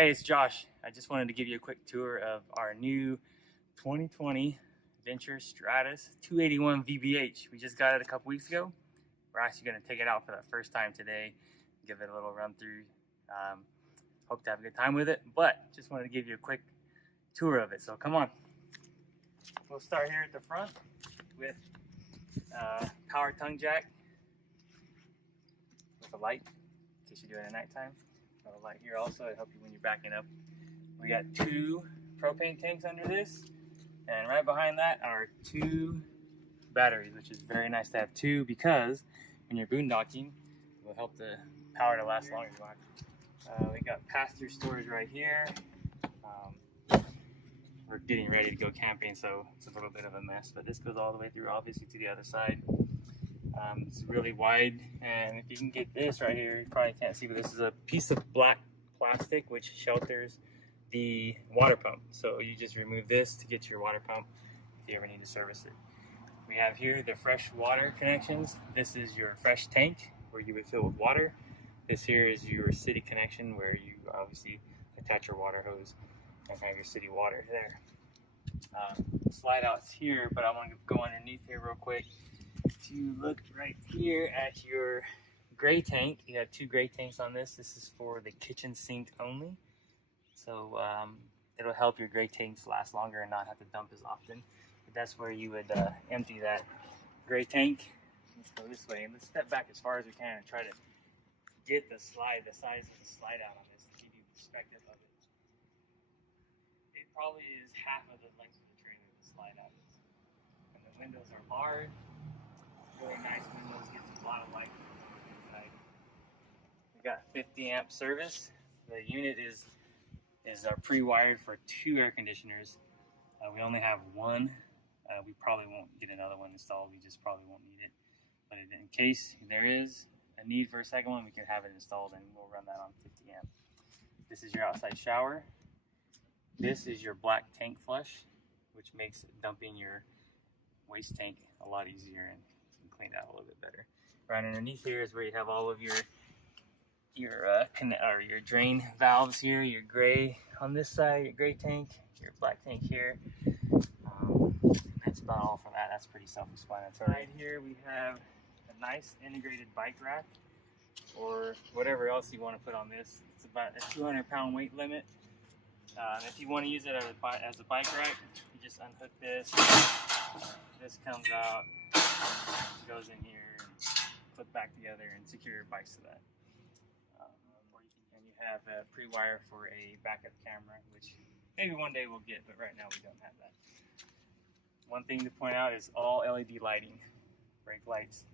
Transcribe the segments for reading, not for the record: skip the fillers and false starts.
Hey, it's Josh. I just wanted to give you a quick tour of our new 2020 Venture Stratus 281 VBH. We just got it a couple weeks ago. We're actually going to take it out for the first time today, give it a little run through. Hope to have a good time with it, but just wanted to give you a quick tour of it. So come on. We'll start here at the front with power tongue jack with a light in case you're doing it at nighttime. A light here also to help you when you're backing up. We got 2 propane tanks under this, and right behind that are 2 batteries, which is very nice to have 2 because when you're boondocking, it will help the power to last longer. We got pass-through storage right here. We're getting ready to go camping, so it's a little bit of a mess, but this goes all the way through, obviously, to the other side. It's really wide, and if you can get this right here, you probably can't see, but this is a piece of black plastic which shelters the water pump. So you just remove this to get to your water pump if you ever need to service it. We have here the fresh water connections. This is your fresh tank where you would fill with water. This here is your city connection where you obviously attach your water hose and have your city water there. Slide outs here, but I want to go underneath here real quick. If you look right here at your gray tank, you have 2 gray tanks on this. This is for the kitchen sink only. So it'll help your gray tanks last longer and not have to dump as often. But that's where you would empty that gray tank. Let's go this way and let's step back as far as we can and try to get the size of the slide out on this to give you perspective of it. It probably is half of the length of the trailer the slide out is. And the windows are large. Really nice windows, gets a lot of light inside. We got 50 amp service. The unit is pre-wired for 2 air conditioners. We only have 1. We probably won't get another one installed. We just probably won't need it. But in case there is a need for a second one, we can have it installed and we'll run that on 50 amp. This is your outside shower. This is your black tank flush, which makes dumping your waste tank a lot easier and cleaned out a little bit better. Right underneath here is where you have all of your drain valves here. Your gray on this side, your gray tank, your black tank here. That's about all for that. That's pretty self-explanatory. Right here we have a nice integrated bike rack or whatever else you want to put on this. It's about a 200-pound weight limit. If you want to use it as a bike rack, you just unhook this. This comes out, goes in here, and clip back together and secure your bikes to that. And you have a pre-wire for a backup camera, which maybe one day we'll get, but right now we don't have that. One thing to point out is all LED lighting, brake lights,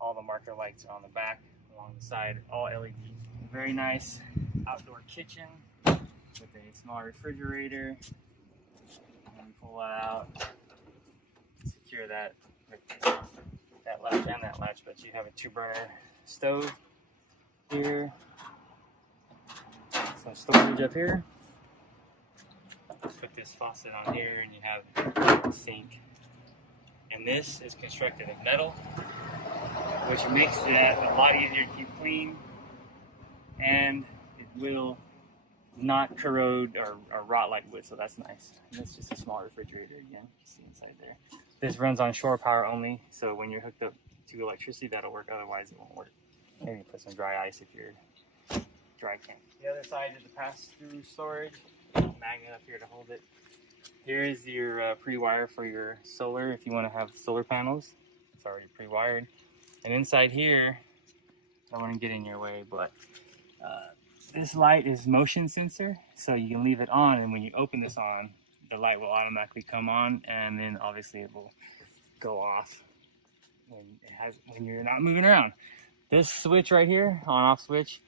all the marker lights are on the back, along the side, all LED. Very nice outdoor kitchen with a small refrigerator. And pull that out, secure that with that latch and that latch, but you have a 2-burner stove here, some storage up here. Put this faucet on here and you have a sink. And this is constructed of metal, which makes that a lot easier to keep clean, and it will not corrode or rot like wood, so that's nice. And it's just a small refrigerator again, you see inside there. This runs on shore power only, so when you're hooked up to electricity, that'll work, otherwise it won't work. Maybe put some dry ice if you're dry camp. The other side is the pass-through storage, magnet up here to hold it. Here is your pre-wire for your solar, if you want to have solar panels. It's already pre-wired. And inside here, I don't want to get in your way, but this light is motion sensor, so you can leave it on, and when you open this on, the light will automatically come on, and then obviously it will go off when you're not moving around. This switch right here, on-off switch,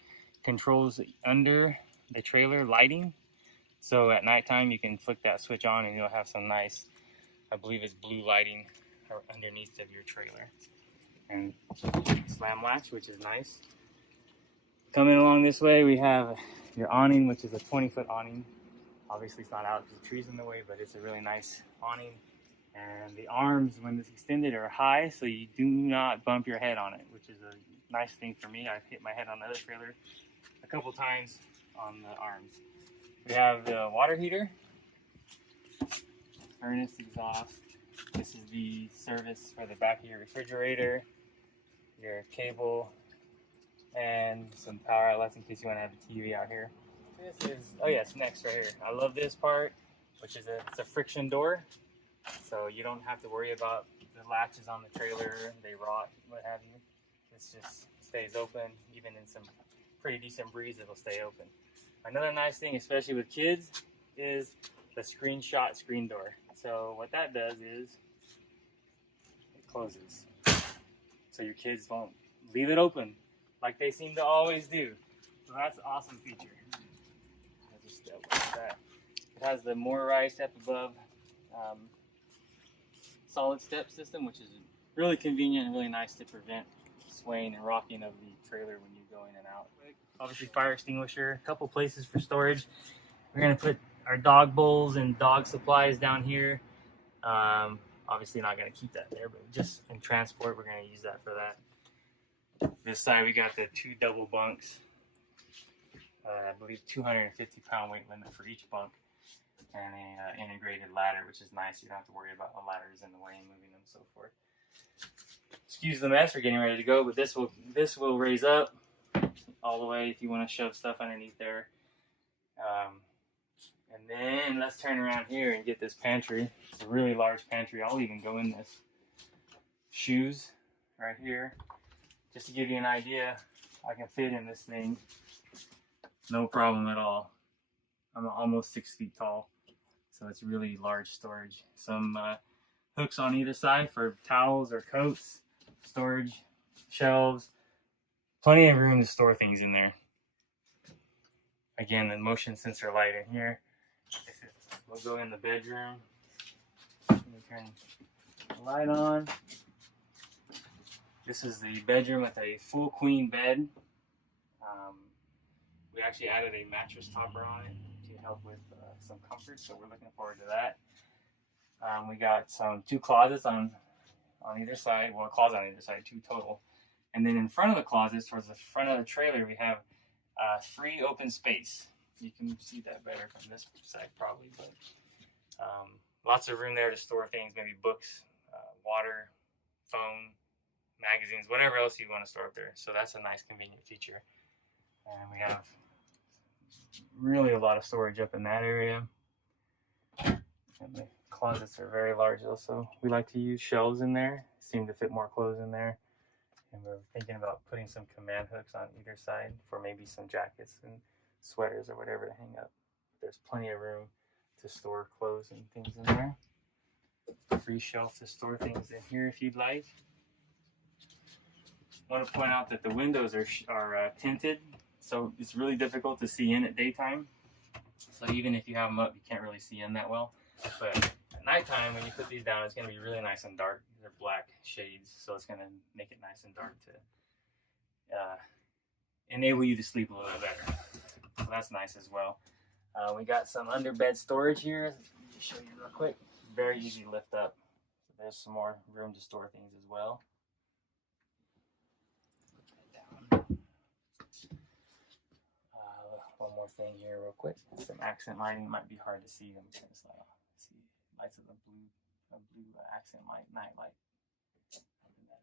controls under the trailer lighting. So at nighttime you can flick that switch on and you'll have some nice, I believe it's blue lighting underneath of your trailer. And slam latch, which is nice. Coming along this way, we have your awning, which is a 20-foot awning. Obviously it's not out because the tree's in the way, but it's a really nice awning. And the arms, when it's extended, are high, so you do not bump your head on it, which is a nice thing for me. I've hit my head on the other trailer a couple times on the arms. We have the water heater, furnace exhaust. This is the service for the back of your refrigerator, your cable, and some power outlets in case you want to have a TV out here. This is, oh yes, next right here. I love this part, which is it's a friction door. So you don't have to worry about the latches on the trailer, they rot, what have you. This just stays open. Even in some pretty decent breeze, it'll stay open. Another nice thing, especially with kids, is the screenshot screen door. So what that does is it closes. So your kids won't leave it open like they seem to always do. So that's an awesome feature. I'll just watch that. It has the motorized step above solid step system, which is really convenient and really nice to prevent swaying and rocking of the trailer when you go in and out. Obviously fire extinguisher, a couple places for storage. We're gonna put our dog bowls and dog supplies down here. Obviously not gonna keep that there, but just in transport, we're gonna use that for that. This side we got the 2 double bunks. I believe 250-pound weight limit for each bunk, and an integrated ladder, which is nice. You don't have to worry about the ladders in the way and moving them and so forth. Excuse the mess, we're getting ready to go, but this will raise up all the way if you want to shove stuff underneath there. And then let's turn around here and get this pantry. It's a really large pantry. I'll even go in this. Shoes right here. Just to give you an idea, I can fit in this thing. No problem at all. I'm almost 6 feet tall, so it's really large storage. Some hooks on either side for towels or coats, storage, shelves. Plenty of room to store things in there. Again, the motion sensor light in here. We'll go in the bedroom. Let me turn the light on. This is the bedroom with a full queen bed. We actually added a mattress topper on it to help with some comfort, so we're looking forward to that. We got 2 closets on either side. Well, a closet on either side, 2 total. And then in front of the closets, towards the front of the trailer, we have free open space. You can see that better from this side probably, but lots of room there to store things, maybe books, water, phone, magazines, whatever else you want to store up there. So that's a nice convenient feature. And we have really a lot of storage up in that area. And the closets are very large also. We like to use shelves in there. Seem to fit more clothes in there. And we're thinking about putting some command hooks on either side for maybe some jackets and sweaters or whatever to hang up. There's plenty of room to store clothes and things in there. Free shelf to store things in here if you'd like. I want to point out that the windows are tinted, so it's really difficult to see in at daytime. So even if you have them up, you can't really see in that well. But at nighttime, when you put these down, it's going to be really nice and dark. They're black shades, so it's going to make it nice and dark to enable you to sleep a little bit better. So that's nice as well. We got some underbed storage here. Let me just show you real quick. Very easy to lift up. So there's some more room to store things as well. One more thing here real quick. Some accent lighting. Might be hard to see them. It's like, see lights of the blue accent light, night light in that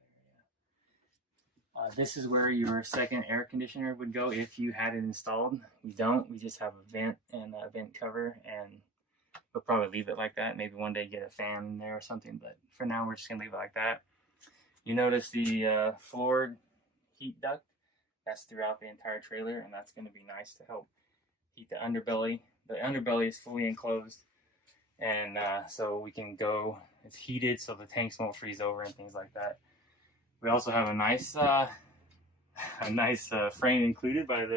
area. This is where your second air conditioner would go if you had it installed. We don't. We just have a vent and a vent cover, and we'll probably leave it like that. Maybe one day get a fan in there or something, but for now we're just gonna leave it like that. You notice the floored heat duct. That's throughout the entire trailer, and that's going to be nice to help heat the underbelly. The underbelly is fully enclosed, and so we can go. It's heated, so the tanks won't freeze over and things like that. We also have a nice frame included by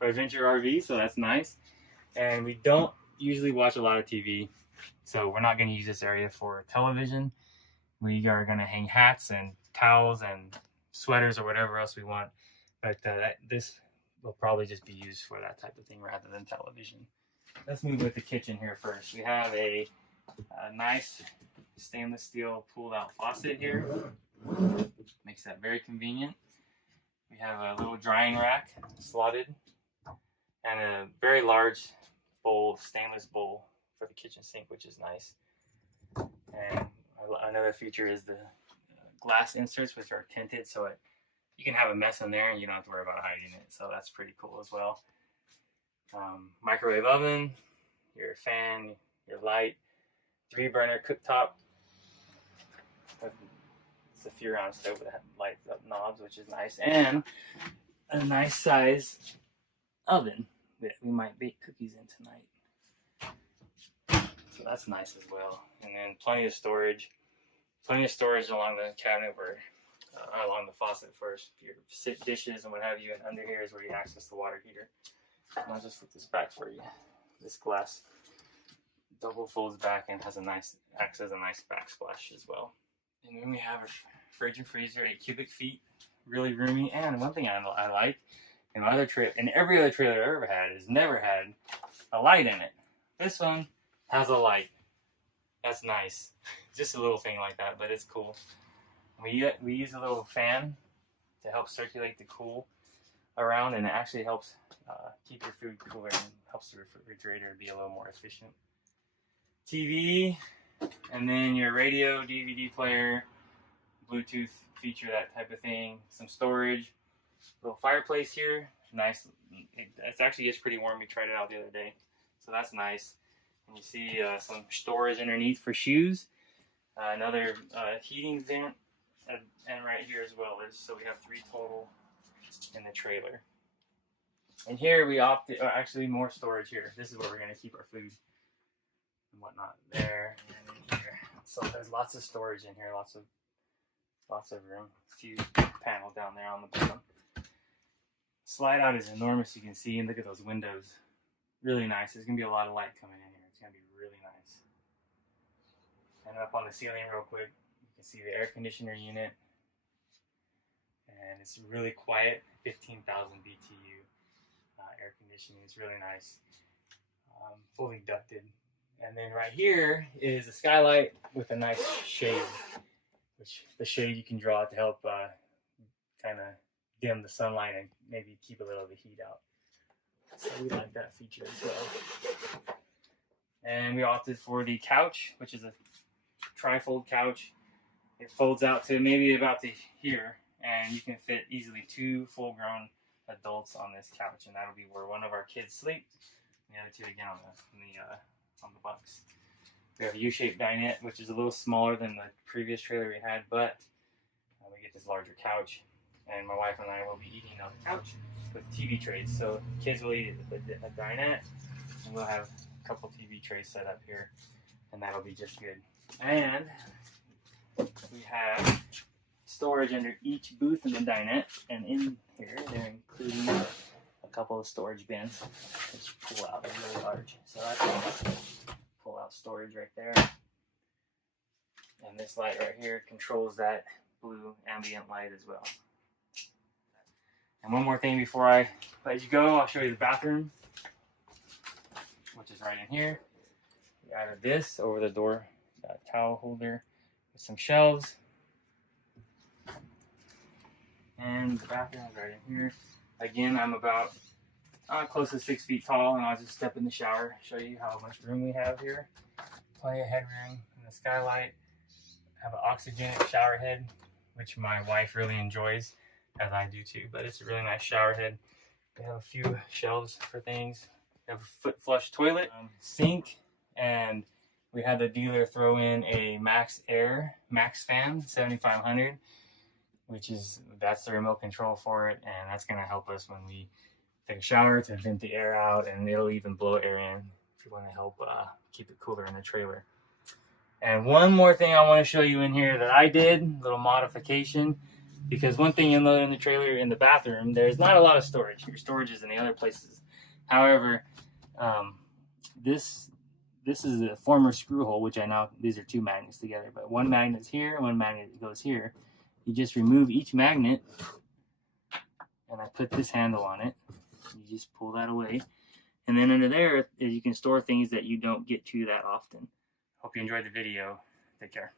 Venture RV, so that's nice. And we don't usually watch a lot of TV, so we're not going to use this area for television. We are going to hang hats and towels and sweaters or whatever else we want. But this will probably just be used for that type of thing rather than television. Let's move with the kitchen here first. We have a nice stainless steel pulled out faucet here. Makes that very convenient. We have a little drying rack slotted and a very large bowl, stainless bowl for the kitchen sink, which is nice. And another feature is the glass inserts, which are tinted, so you can have a mess in there and you don't have to worry about hiding it. So that's pretty cool as well. Microwave oven, your fan, your light, 3-burner cooktop. It's a Furon stove that lights up knobs, which is nice, and a nice size oven that we might bake cookies in tonight. So that's nice as well. And then plenty of storage along the cabinet along the faucet for your dishes and what have you. And under here is where you access the water heater. And I'll just flip this back for you. This glass double folds back and acts as a nice backsplash as well. And then we have a fridge and freezer, 8 cubic feet, really roomy. And one thing I like, in every other trailer I've ever had, is never had a light in it. This one has a light. That's nice. Just a little thing like that, but it's cool. We use a little fan to help circulate the cool around, and it actually helps keep your food cooler and helps the refrigerator be a little more efficient. TV, and then your radio, DVD player, Bluetooth feature, that type of thing. Some storage, little fireplace here. Nice. It actually gets pretty warm. We tried it out the other day, so that's nice. And you see some storage underneath for shoes. Another heating vent, and right here as well. So we have 3 total in the trailer. And here we actually more storage here. This is where we're going to keep our food and whatnot. There and in here. So there's lots of storage in here, lots of room. A few panels down there on the bottom. Slide out is enormous, you can see, and look at those windows. Really nice. There's going to be a lot of light coming in here. It's going to be really nice. And up on the ceiling real quick, you can see the air conditioner unit. And it's really quiet, 15,000 BTU air conditioning. It's really nice. Fully ducted. And then right here is a skylight with a nice shade, which the shade you can draw to help kind of dim the sunlight and maybe keep a little of the heat out. So we like that feature as well. And we opted for the couch, which is a tri-fold couch. It folds out to maybe about to here, and you can fit easily 2 full-grown adults on this couch, and that'll be where one of our kids sleep, and the other 2 again on the bunks. We have a U-shaped dinette, which is a little smaller than the previous trailer we had, but we get this larger couch, and my wife and I will be eating on the couch with TV trays. So kids will eat at the dinette, and we'll have a couple TV trays set up here, and that'll be just good. And we have storage under each booth in the dinette, and in here they're including a couple of storage bins which pull out. They're really large, so that's nice. Pull out storage right there. And this light right here controls that blue ambient light as well. And one more thing before I let you go, I'll show you the bathroom, which is right in here. We added this over the door, towel holder with some shelves. And the bathroom is right in here. Again, I'm about close to 6 feet tall, and I'll just step in the shower, show you how much room we have here. Plenty of headroom in the skylight. Have an oxygenic shower head, which my wife really enjoys, as I do too, but it's a really nice shower head. We have a few shelves for things. We have a foot flush toilet, sink, and we had the dealer throw in a Max fan 7500, that's the remote control for it, and that's going to help us when we take a shower to vent the air out, and it'll even blow air in if you want to help keep it cooler in the trailer. And one more thing I want to show you in here that I did, a little modification, because one thing you'll know in the trailer, in the bathroom, there's not a lot of storage. Your storage is in the other places. However, this is a former screw hole, which these are 2 magnets together, but one magnet's here, one magnet goes here. You just remove each magnet, and I put this handle on it. You just pull that away, and then under there you can store things that you don't get to that often. Hope you enjoyed the video. Take care.